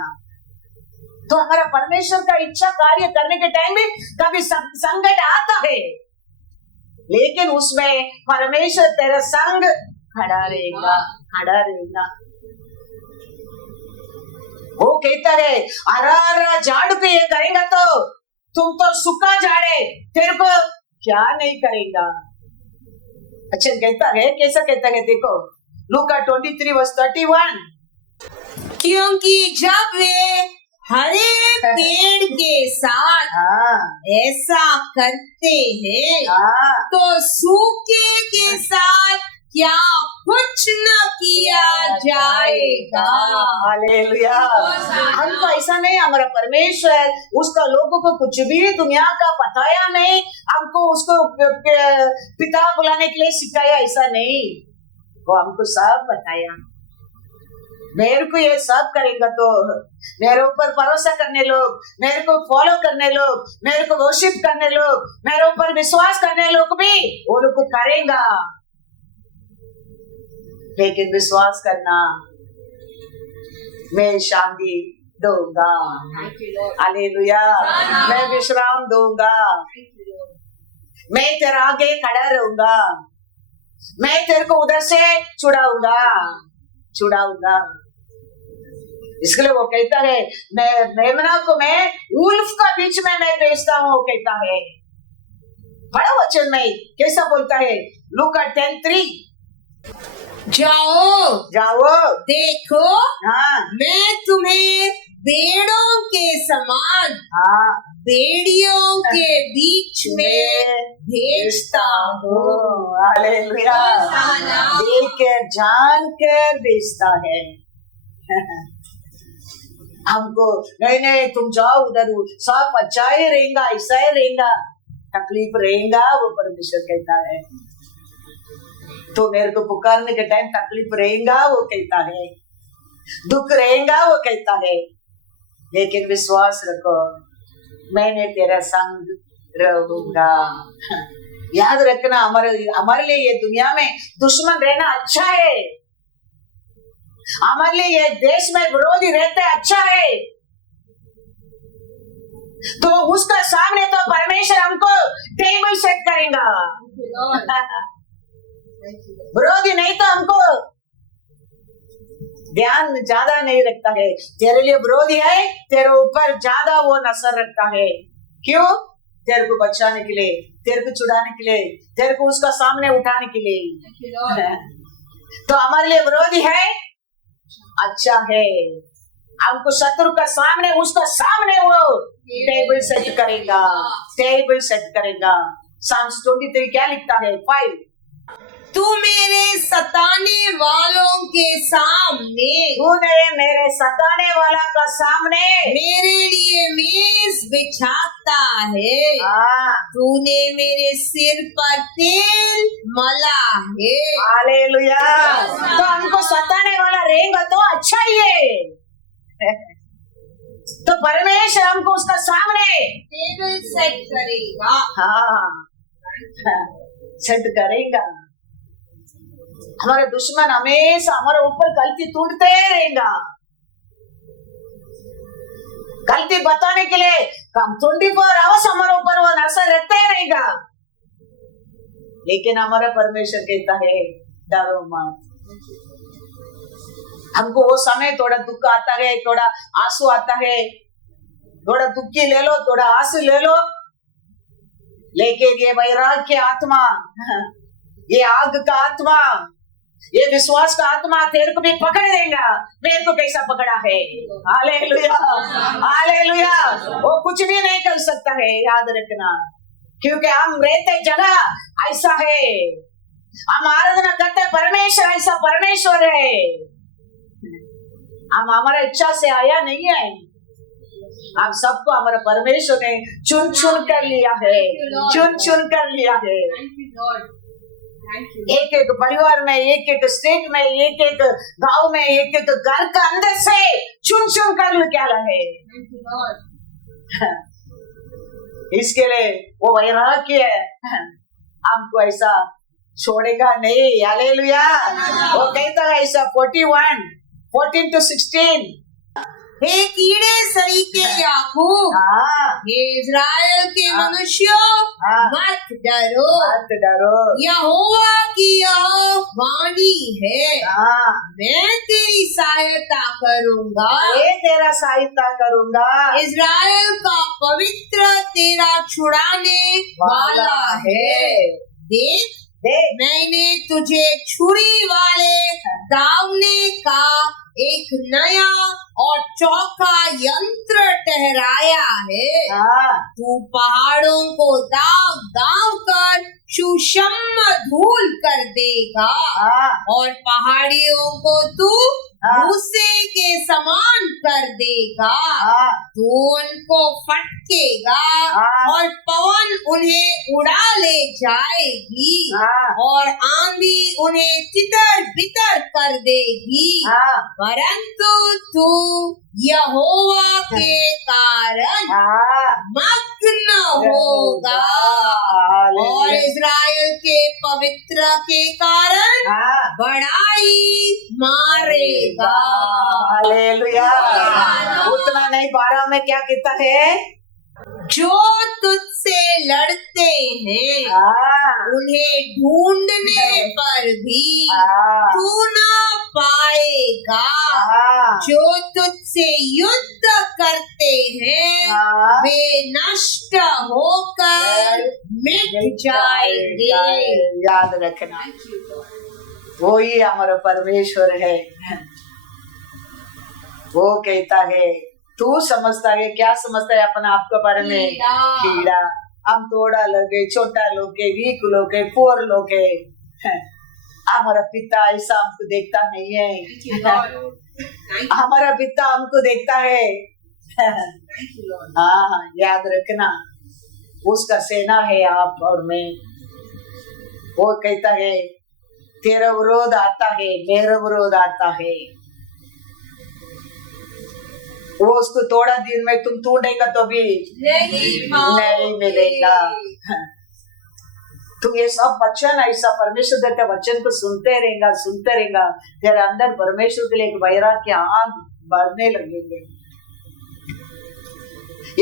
तो हमारा परमेश्वर का इच्छा कार्य करने के टाइम में कभी संकट आता है, लेकिन उसमें परमेश्वर तेरा संग खड़ा रहेगा। वो कहता है हरा झाड़ पे ये करेगा तो तुम तो सूखा झाड़े, तेरे को क्या नहीं करेगा। अच्छा कहता है, कैसा कहता है, देखो लूका 23:31, क्योंकि जब वे हरे पेड़ के साथ ऐसा करते हैं, तो सूखे के साथ क्या कुछ न किया जाएगा। हालेलुया। हमको ऐसा नहीं, हमारा परमेश्वर उसका लोगों को कुछ भी दुनिया का बताया नहीं, हमको उसको पिता बुलाने के लिए सिखाया, ऐसा नहीं, वो हमको सब बताया। मेरे को ये सब करेंगे तो मेरे ऊपर भरोसा करने लोग, मेरे को फॉलो करने लोग, मेरे को वर्शिप करने लोग, मेरे ऊपर विश्वास करने लोग भी वो लोग को करेगा, लेकिन विश्वास करना मैं शांति दूंगा, हालेलुया, मैं विश्राम दूंगा, मैं तेरे आगे खड़ा रहूंगा, मैं तेरे को उधर से छुड़ाऊंगा। इसके लिए वो कहता है मैं मेमना को मैं उल्फ का बीच में मैं भेजता हूँ, कहता है बड़ा वचन में कैसा बोलता है लूका 10:3, जाओ देखो, हाँ मैं तुम्हें भेड़ों के समान हाँ भेड़ियों के बीच में भेजता हूँ। हालेलुया, देख कर जान कर भेजता है हमको। नहीं तुम जाओ उधर, सब अच्छा ही रहेगा, ऐसा ही रहेगा, तकलीफ रहेगा, वो परमेश्वर कहता है। तो मेरे को पुकारने के टाइम तकलीफ रहेगा, वो कहता है, दुख रहेगा, वो कहता है, लेकिन विश्वास रखो मैंने तेरा संग रहूंगा। याद रखना हमारे लिए ये दुनिया में दुश्मन रहना अच्छा है, हमारे लिए ये देश में विरोधी रहते अच्छा है, तो उसका सामने तो परमेश्वर हमको टेबल सेट करेगा। विरोधी नहीं तो हमको ध्यान ज्यादा नहीं रखता है, तेरे लिए विरोधी है, तेरे ऊपर ज्यादा वो नजर रखता है। क्यों? तेरे को बचाने के लिए, तेरे को छुड़ाने के लिए, तेरे को उसका सामने उठाने के लिए। तो हमारे लिए विरोधी है अच्छा है, हमको शत्रु का सामने, उसका सामने वो टेबल सेट करेगा, टेबल सेट करेगा। साम्स 23 क्या लिखता है 5, तू मेरे सताने वालों के सामने, तूने मेरे सताने वाला का सामने मेरे लिए मेज बिछाता है, तूने मेरे सिर पर तेल मला है। हालेलुया, तो हमको सताने वाला रहेगा तो अच्छा ही है, तो परमेश्वर हमको उसका सामने टेबल सेट करेगा। हाँ सेट करेगा। हमारे दुश्मन हमेशा हमारे ऊपर गलती ढूंढते रहेगा, गलती बताने के लिए 24 आवर्स हमारे ऊपर वो नजर रखते रहेगा, लेकिन हमारा परमेश्वर कहता है डरो मत। हमको वो समय थोड़ा दुख आता है, थोड़ा आंसू आता है, थोड़ा दुखी ले लो, थोड़ा आंसू ले लो, लेकिन ये वैराग्य आत्मा, ये आग का आत्मा, ये विश्वास का आत्मा तेरे को भी पकड़ देगा, मेरे को कैसा पकड़ा है। हालेलुया, हालेलुया, वो कुछ भी नहीं कर सकता है, याद रखना, क्योंकि हम रहते जगह ऐसा है, हम आराधना करते परमेश्वर ऐसा परमेश्वर है, हम हमारा इच्छा से आया नहीं है, हम सबको हमारा परमेश्वर ने चुन चुन कर लिया है, चुन चुन कर लिया है। एक एक परिवार में, एक एक स्टेट में, एक एक गांव में, एक एक घर का अंदर से चुन चुन कर क्या रहे। इसके लिए वो वैराग्य हमको ऐसा छोड़ेगा नहीं। हालेलुया, वो कहता है ऐसा 14-16 हे कीड़े सरीखे याकूब, हे इज़राइल के मनुष्यों, मत डरो, यहोवा की यह वाणी है, मैं तेरी सहायता करूंगा, तेरा सहायता करूंगा, इज़राइल का पवित्र तेरा छुड़ाने वाला है। देख मैंने तुझे छुरी वाले दावने का एक नया और चौका यंत्र ठहराया है। तू पहाड़ों को दाव दाव कर सुषम धूल कर देगा और पहाड़ियों को तू हाँ। भूसे के समान कर देगा। हाँ। तू उनको फटकेगा हाँ। और पवन उन्हें उड़ा ले जाएगी। हाँ। और आंधी उन्हें तितर बितर कर देगी। हाँ। परंतु तू यहोवा के कारण हाँ। मग्न होगा और इज़राइल के पवित्र के कारण हाँ। बड़ाई मारेगा। हालेलुया। उतना नहीं, 12 में क्या कहता है? जो तुझसे लड़ते हैं हाँ। उन्हें ढूंढने पर भी हाँ। तू न पाएगा। हाँ। जो तुझसे युद्ध करते हैं हाँ। वे नष्ट होकर मिट जाएंगे। याद रखना, वो ही हमारा परमेश्वर है। वो कहता है, तू समझता है, क्या समझता है अपना आप के बारे में? कीड़ा। हम थोड़ा लोग है, छोटा लोग है, वीक लोग है, पोर लोग है। हमारा पिता ऐसा हमको देखता नहीं है। हमारा पिता हमको देखता है। हाँ, याद रखना, उसका सेना है आप और मैं। वो कहता है, तेरा विरोध आता है, मेरा विरोध आता है। वो उसको थोड़ा दिन में तुम ढूंढेगा तो भी नहीं मिलेगा। तुम ये सब वचन, ऐसा परमेश्वर देते वचन को सुनते रहेगा, तेरे अंदर परमेश्वर के लिए एक वैराग्य आग बढ़ने लगेंगे,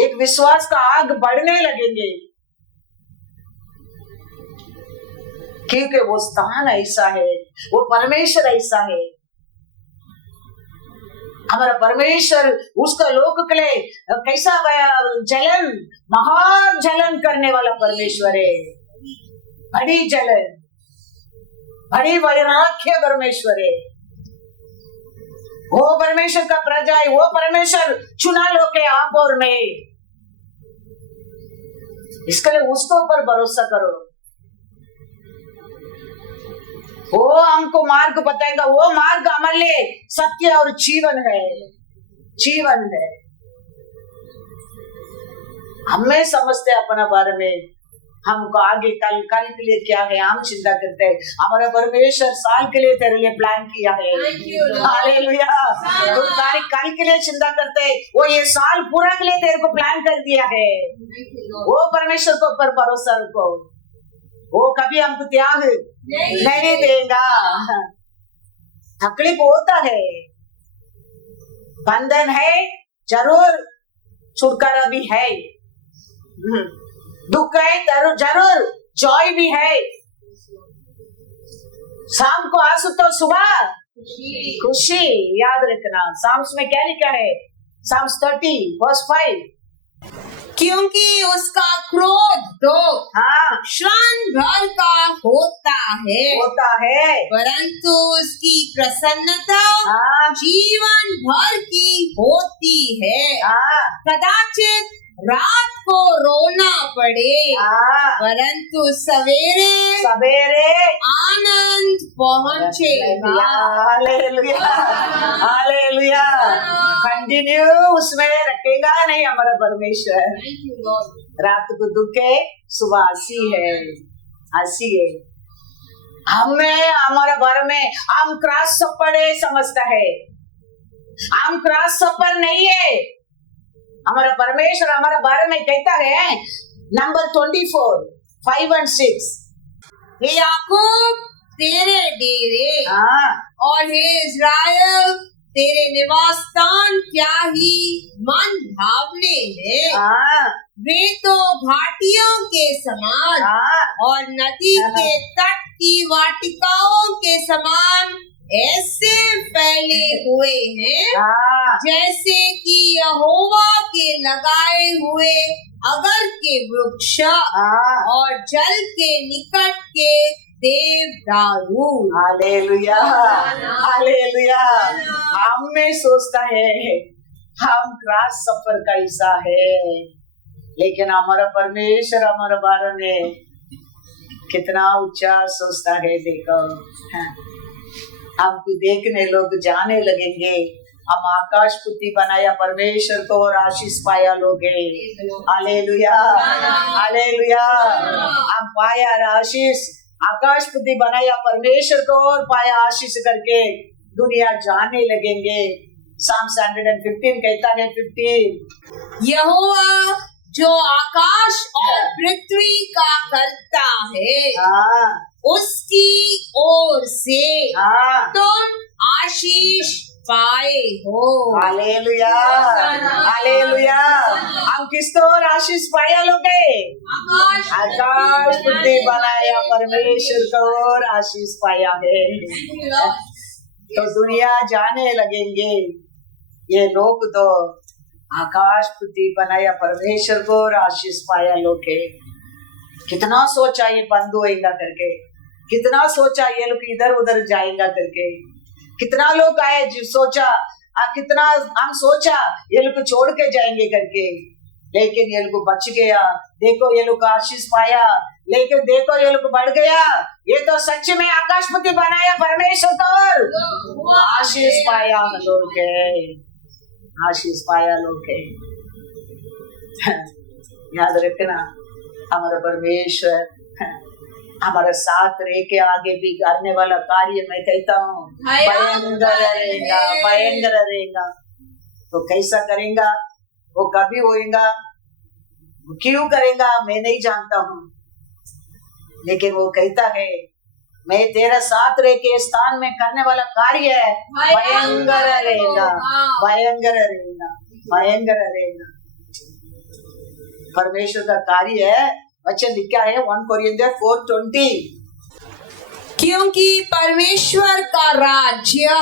एक विश्वास का आग बढ़ने लगेंगे, क्योंकि वो स्थान ऐसा है, वो परमेश्वर ऐसा है। हमारा परमेश्वर उसका लोक के लिए कैसा जलन, महान जलन करने वाला परमेश्वर है। बड़ी जलन, बड़ी वैराग्य परमेश्वर है। वो परमेश्वर का प्रजा है, वो परमेश्वर चुना लो के आप और मैं। इसके लिए उसके ऊपर भरोसा करो। वो हमको मार्ग बताएगा, वो मार्ग हमारे लिए सत्य और जीवन है, जीवन है। हमें समझते हैं अपना बारे में, हमको आगे कल के लिए क्या है हम चिंता करते हैं। हमारा परमेश्वर साल के लिए तेरे लिए प्लान किया है। हालेलुया। तुम तारीख कल के लिए चिंता करते हैं, वो ये साल पूरा के लिए तेरे को प्लान कर दिया है। वो परमेश्वर को ऊपर भरोसा रखो, वो कभी हमको त्याग नहीं देगा। तकलीफ होता है, बंधन है जरूर, छुटकारा भी है, दुख है जरूर, जॉय भी है। शाम को आंसू तो सुबह खुशी। याद रखना, साम्स में क्या लिखा है? साम्स 30:5, क्योंकि उसका क्रोध तो हाँ क्षण भर का होता है, परंतु उसकी प्रसन्नता हाँ जीवन भर की होती है। हाँ कदाचित रात को रोना पड़े, हाँ परंतु सवेरे आनंद पहुँचेगा। Hallelujah, hallelujah. कंटिन्यू उसमें रखेगा नहीं हमारा परमेश्वर। रात को दुख है, सुबह हंसी है। हमें हमारे बारे में हम क्रॉस सफर समझता है, हम क्रॉस सफर नहीं है। हमारा परमेश्वर हमारे बारे में कहता है, नंबर 24, 5 और 6, हे याकूब तेरे डेरे हाँ और हे इज़राइल तेरे निवास स्थान क्या ही मन भावने हैं। हाँ वे तो घाटियों के समान हाँ और नदी के तट की वाटिकाओं के समान ऐसे फैले हुए हैं, हाँ जैसे कि यहोवा के लगाए हुए अगर के वृक्ष हाँ। और जल के निकट के देवदारू। Hallelujah, hallelujah. हम में सोचता है हम क्रॉस सफर का हिस्सा है, लेकिन हमारा परमेश्वर हमारे बारे में कितना ऊंचा सोचता है। देखो हमको देखने लोग जाने लगेंगे हम आकाश पुत्री बनाया परमेश्वर को और आशीष पाया लोग हालेलुया हालेलुया। हम पाया आशीष आकाश पुत्री बनाया परमेश्वर को और पाया आशीष करके दुनिया जाने लगेंगे। Psalms 115 कहता है 15 यहोवा जो आकाश और पृथ्वी का करता है उसकी ओर से तुम आशीष पाए हो। Hallelujah hallelujah. हम किसको और आशीष पाया लोग आकाश पुत्री बनाया परमेश्वर को और आशीष पाया है। तो दुनिया जाने लगेंगे ये लोग तो आकाश पुत्री बनाया परमेश्वर को और आशीष पाया लोग है। कितना सोचा ये बंद होएगा करके, कितना सोचा ये लोग इधर उधर जाएगा करके, कितना लोग आए जो सोचा कितना हम सोचा ये लोग छोड़ के जाएंगे करके, लेकिन ये लोग बच गया। देखो ये लोग आशीष पाया, लेकिन देखो ये लोग बढ़ गया। ये तो सच में आकाशपति बनाया परमेश्वर को आशीष पाया लोग है, आशीष पाया लोग है। याद रखना हमारा परमेश्वर हमारा साथ रह के आगे भी करने वाला कार्य मैं कहता हूँ भयंकर रहेगा, भयंकर रहेगा। तो कैसा करेगा वो, कभी होएगा, क्यों करेगा मैं नहीं जानता हूँ, लेकिन वो कहता है मैं तेरा साथ रह के स्थान में करने वाला कार्य है भयंकर रहेगा, भयंकर रहेगा, भयंकर रहेगा। परमेश्वर का कार्य है। वचन लिखा है 1 कोरिन्थियर 4:20 क्योंकि परमेश्वर का राज्य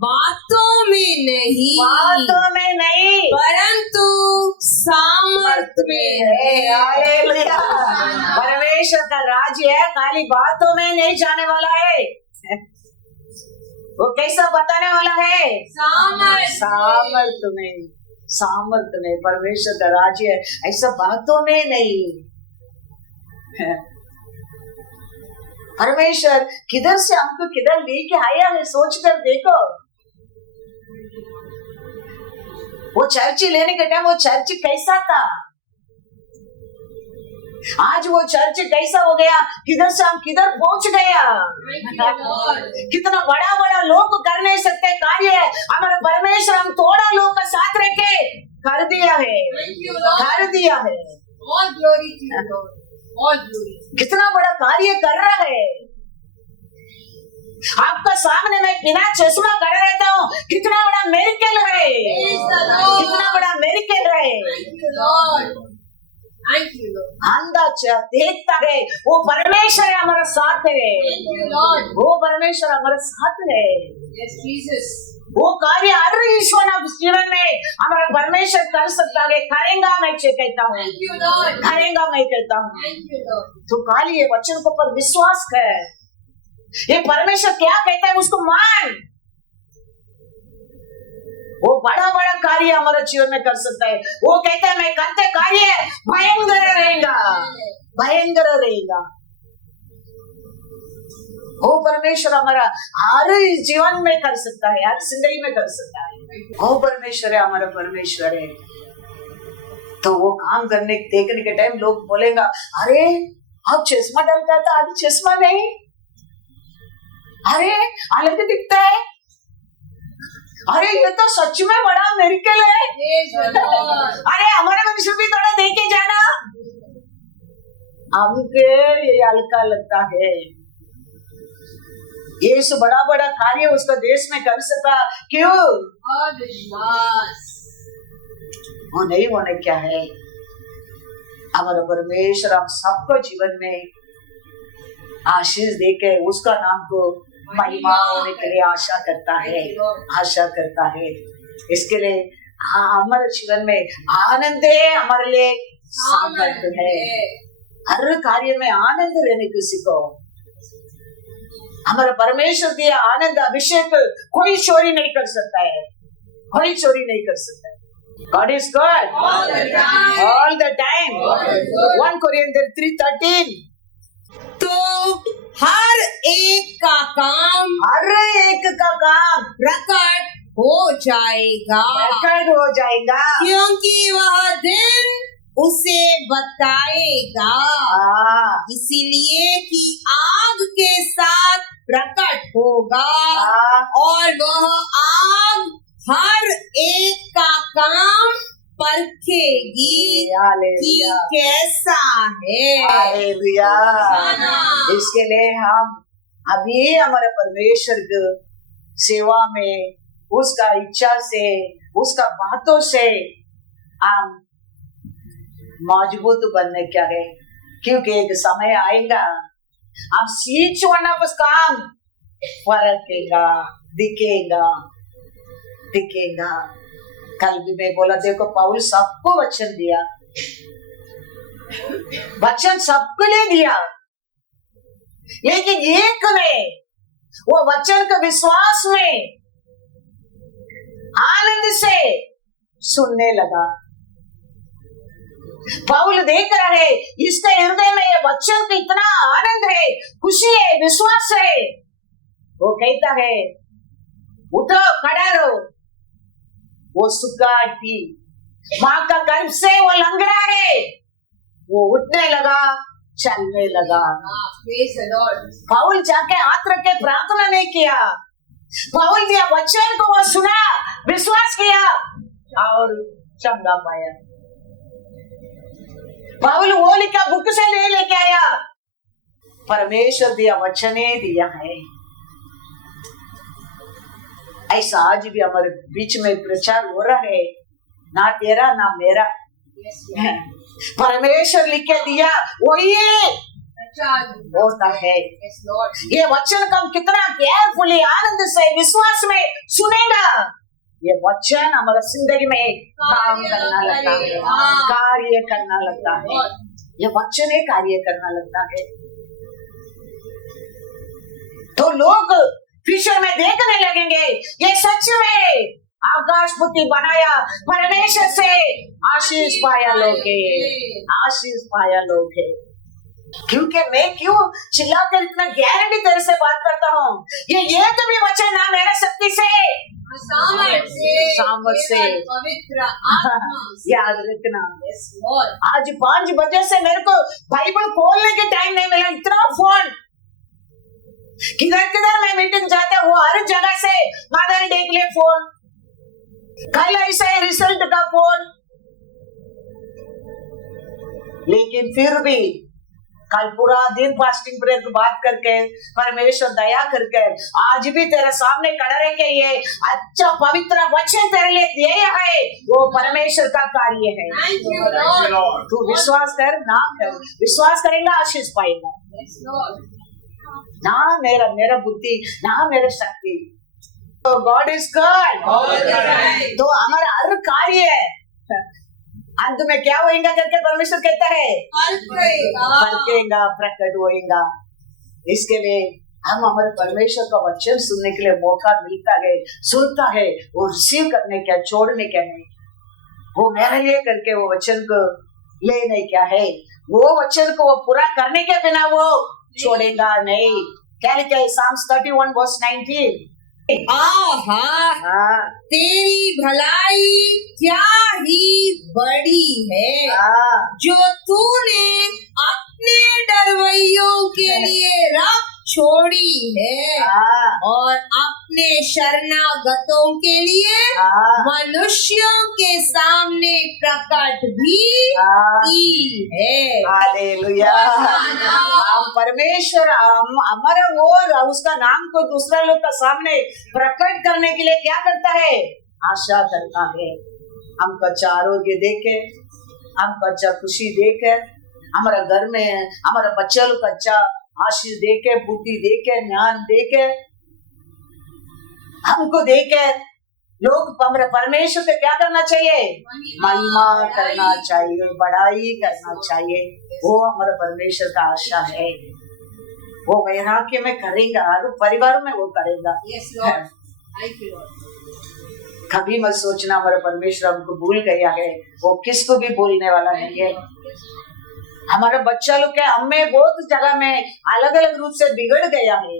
बातों में नहीं परंतु सामर्थ में है। हालेलुया। परमेश्वर का राज्य है खाली बातों में नहीं जाने वाला है। वो कैसा बताने वाला है? सामर्थ में परमेश्वर का राज्य है, ऐसा बातों में नहीं। परमेश्वर किधर से हमको किधर लेके आया है सोच कर देखो। वो चर्च लेने के टाइम वो चर्च कैसा था, आज वो चर्च कैसा हो गया, किधर से हम किधर पहुंच गया। कितना बड़ा बड़ा लोग कर नहीं सकते कार्य है हमारा परमेश्वर हम थोड़ा लोग का साथ रह के कर दिया है, कर दिया है। कितना बड़ा कार्य कर रहा है। आपका सामने मैं बिना चश्मा कर रहता हूँ, कितना बड़ा मिरेकल है, कितना बड़ा मिरेकल है। अंधा देखता है वो परमेश्वर हमारा साथ है, वो परमेश्वर हमारा साथ है। वो कार्य हर ईश्वर जीवन में हमारा परमेश्वर कर सकता है, करेगा मैं कहता हूँ, करेगा मैं कहता हूँ। तो खाली ये वचन को पर विश्वास कर, ये परमेश्वर क्या कहता है उसको मान। वो बड़ा बड़ा कार्य हमारे जीवन में कर सकता है। वो कहता है मैं करते कार्य भयंकर रहेगा, भयंकर रहेगा। वो परमेश्वर हमारा हर जीवन में कर सकता है, हर जिंदगी में कर सकता है। वो परमेश्वर है, हमारा परमेश्वर है। तो वो काम करने देखने के टाइम लोग बोलेगा अरे अब चश्मा डालता था अभी चश्मा नहीं, अरे अलग दिखता है, अरे ये तो सच में बड़ा मिरेकल है। अरे हमारे मनुष्य भी थोड़ा देखे जाना, हमके ये हल्का लगता है। यीशु बड़ा बड़ा कार्य उसका देश में कर सका, क्यों? वो नहीं होने क्या है। हमारा परमेश्वर हम सबको जीवन में आशीष देके उसका नाम को महिमा होने के लिए आशा करता है, आशा करता है। इसके लिए हमारे जीवन में आनंद है, हमारे लिए सामर्थ्य है। हर कार्य में आनंद रहने की सीखो। हमारा परमेश्वर दिया आनंद अभिषेक कोई चोरी नहीं कर सकता है, कोई चोरी नहीं कर सकता है। God is good all the time. 1 Corinthians 3:13 तो तो हर एक का काम हर एक का काम प्रकट हो जाएगा, प्रकट हो जाएगा। क्योंकि वह दिन उसे बताएगा। हाँ, इसीलिए कि आग के साथ प्रकट होगा हाँ, और वह आग हर एक का काम परखेगी कि हालेलुया, कैसा है। हालेलुया। इसके लिए हम अभी हमारे परमेश्वर की सेवा में उसका इच्छा से, उसका बातों से हम मजबूत बनने क्या है, क्योंकि एक समय आएगा हम सीच वाला बस काम फरकेगा, दिखेगा, दिखेगा। कल भी मैं बोला, देखो पौल सबको वचन दिया, वचन सबको ले दिया, लेकिन एक में वो वचन का विश्वास में आनंद से सुनने लगा। पौल देख रहा है इसके हृदय में ये वचन का इतना आनंद है, खुशी है, विश्वास है। वो कहता है उठो, खड़ा रहो। वो सुगार थी, माँ का गर्भ से वो लंगड़ा है, वो उठने लगा, चलने लगा। पौल जाके हाथ रख के प्रार्थना नहीं किया, पौल दिया वचन को वो सुना, विश्वास किया और चंगा पाया। पौल वो लिखा बुक से नहीं लेके आया, परमेश्वर दिया वचन ही दिया है। ऐसा आज भी हमारे बीच में प्रचार हो रहा है, ना तेरा ना मेरा, परमेश्वर लिख के दिया वही होता है। ये वचन का हम कितना केयरफुली, आनंद से, विश्वास में सुनेगा, ये वचन हमारा जिंदगी में काम करना लगता है, कार्य करना लगता है। ये वचन ही कार्य करना लगता है। तो लोग फिशर में देखने लगेंगे ये सच में आकाशपति बनाया परमेश्वर से आशीष पाया लोग है, आशीष पाया लोग है। क्योंकि मैं क्यों चिल्लाकर इतना गारंटी तरह से बात करता हूँ, ये तो भी वचन ना मेरा शक्ति से, सामर्थ से, पवित्र याद रखना। आज 5 बजे से मेरे को बाइबल खोलने के टाइम नहीं मिला, इतना फोन किधर किधर मैं मीटिंग जाता हूँ, हर जगह से मदर डे के लिए फोन, कल ऐसा है रिजल्ट का फोन। लेकिन फिर भी कल पूरा दिन फास्टिंग प्रेयर की बात करके परमेश्वर दया करके आज भी तेरे सामने खड़ा रह के ये अच्छा पवित्र वचन तेरे लिए दिए है, वो परमेश्वर का कार्य है। तू विश्वास कर, ना कर, विश्वास करेगा आशीष पाएगा। ना मेरा बुद्धि, ना मेरे शक्ति, तो गॉड इज गॉड। तो हमारा हर कार्य अंत में क्या होएगा करके परमेश्वर कहता है, फलकेगा, प्रकट होएगा। इसके लिए हम हमारे परमेश्वर का वचन सुनने के लिए मौका मिलता है, सुनता है, वो रिसीव करने क्या, छोड़ने क्या नहीं। वो मेरे लिए करके वो वचन को लेने क्या है, वो वचन को वो पूरा करने के बिना वो छोड़ेगा नहीं। क्या लिखा है Psalms 31 verse 19? आहा, तेरी भलाई क्या ही बड़ी है, जो तूने अपने डरवैयों के लिए रख छोड़ी है और अपने शरणागतों के लिए मनुष्यों के सामने प्रकट भी की है। हालेलुया। हम परमेश्वर हमारा वो उसका नाम को दूसरा लोग का सामने प्रकट करने के लिए क्या करता है, आशा करता है। हमको अच्छा आरोग्य देके, हमको अच्छा खुशी देके, हमारा घर में हमारा बच्चा लोग अच्छा आशीष देके, बुद्धि देके, ज्ञान देके, हमको देके लोग हमारे परमेश्वर को क्या करना चाहिए, महिमा करना चाहिए, बड़ाई करना चाहिए। वो हमारा परमेश्वर का आशा है। वो वैराग्य में करेगा, परिवार में वो करेगा। कभी मत सोचना हमारा परमेश्वर हमको भूल गया है, वो किसको भी भूलने वाला नहीं है। हमारा बच्चा लोग के हमें बहुत जगह में अलग अलग रूप से बिगड़ गया है,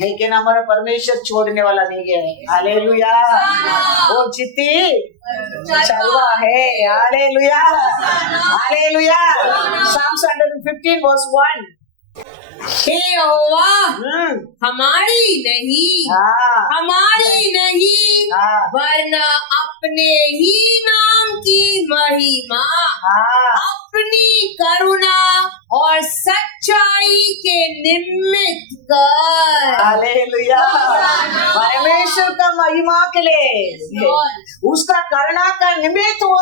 लेकिन हमारा परमेश्वर छोड़ने वाला नहीं है। हालेलुया। वो जीती चलवा है। Hallelujah, hallelujah. Psalms 115 verse 1। हे यहोवा हमारी नहीं, हाँ, हमारी नहीं, हाँ, वरना अपने ही नाम की महिमा, हाँ, अपनी करुणा और सच्चाई के निमित्त कर। हालेलुया। परमेश्वर का महिमा के लिए उसका करुणा का निमित्त वो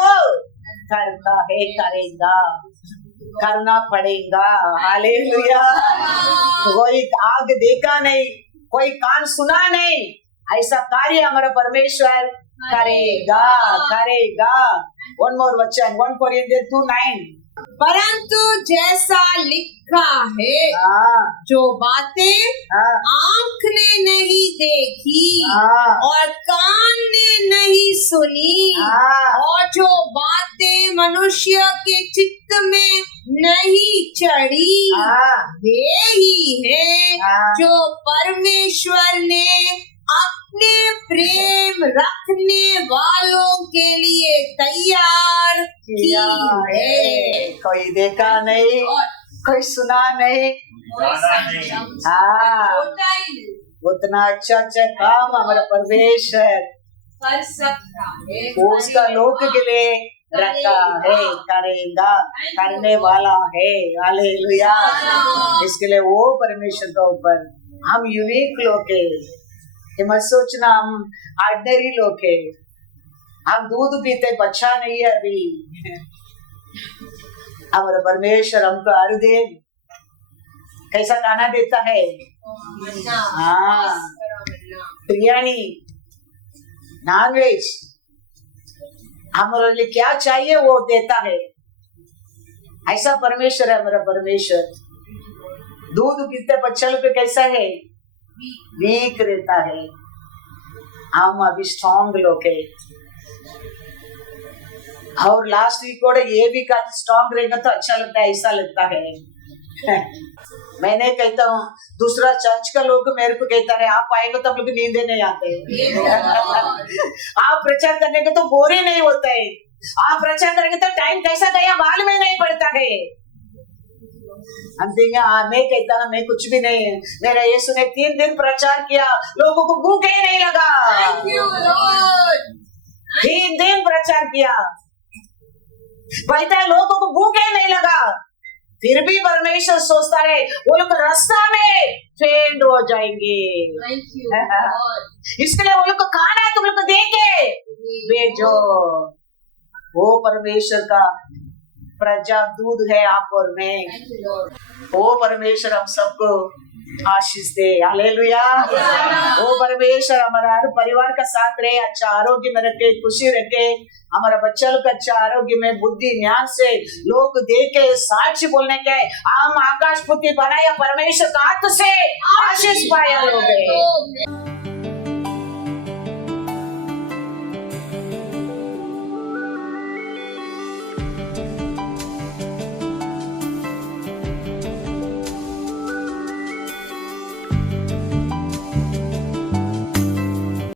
करता है, करेगा, करना पड़ेगा। हालेलुया। कोई आग देखा नहीं, कोई कान सुना नहीं, ऐसा कार्य हमारा परमेश्वर करेगा, करेगा। वन मोर वचन, 1 Corinthians 2:9। परंतु जैसा लिखा है, हाँ, जो बातें हाँ, आँख ने नहीं देखी हाँ, और कान ने नहीं सुनी, हाँ, और जो बातें मनुष्य के चित्त में नहीं चढ़ी, हाँ, वे ही है हाँ, जो परमेश्वर ने अपने प्रेम रखने वालों के लिए तैयार की किया है। है। कोई देखा नहीं, कोई सुना नहीं। हाँ, होता ही उतना अच्छा अच्छा काम हमारा परमेश्वर कर सकता है, वो उसका लोक के लिए रखा है, करेगा, करने वाला है। हालेलुया। इसके लिए वो परमेश्वर का ऊपर हम यूनिक लोग है, ये मत सोचना हम ऑर्डिनरी लोग है। हम दूध पीते, बच्चा नहीं है अभी। हमारा परमेश्वर हमको हर दिन कैसा खाना देता है। हाँ, बिरयानी, नॉनवेज, हमारे लिए क्या चाहिए वो देता है। ऐसा परमेश्वर है हमारा परमेश्वर। दूध पीते बच्चा लोग कैसा है, वीक रहता है। हम अभी स्ट्रॉन्ग लोग है। और लास्ट वीक को ये भी का स्ट्रॉन्ग रहेगा तो अच्छा लगता है, ऐसा लगता है। मैंने कहता हूँ, दूसरा चर्च का लोग मेरे को कहता है आप आएंगे तो हम लोग नींदे नहीं आते। आप प्रचार करने के तो बोरे नहीं होता है, आप प्रचार करेंगे तो टाइम कैसा गया मालूम में नहीं पड़ता है। हम देंगे मैं कहता हूँ मैं कुछ भी नहीं है। मेरा यीशु ने 3 दिन प्रचार किया, लोगों को भूख ही नहीं लगा। 3 दिन प्रचार किया, कहता है लोगों को भूख ही नहीं लगा। फिर भी परमेश्वर सोचता है वो लोग रास्ता में फेंड हो जाएंगे, इसके लिए वो लोग को खाना है तुम लोग को देके भेजो। वो परमेश्वर का प्रजा दूध है आप और मैं। वो परमेश्वर हम सबको आशीष दे। हालेलुया। वो परमेश्वर हमारा हर परिवार का साथ रहे, अच्छा आरोग्य में रखे, खुशी रखे। हमारा बच्चा लोग अच्छा आरोग्य में, बुद्धि ज्ञान से लोग देखे साक्षी बोलने के हम आकाश पुत्री बनाया, परमेश्वर का हाथ से आशीष पाया लोग।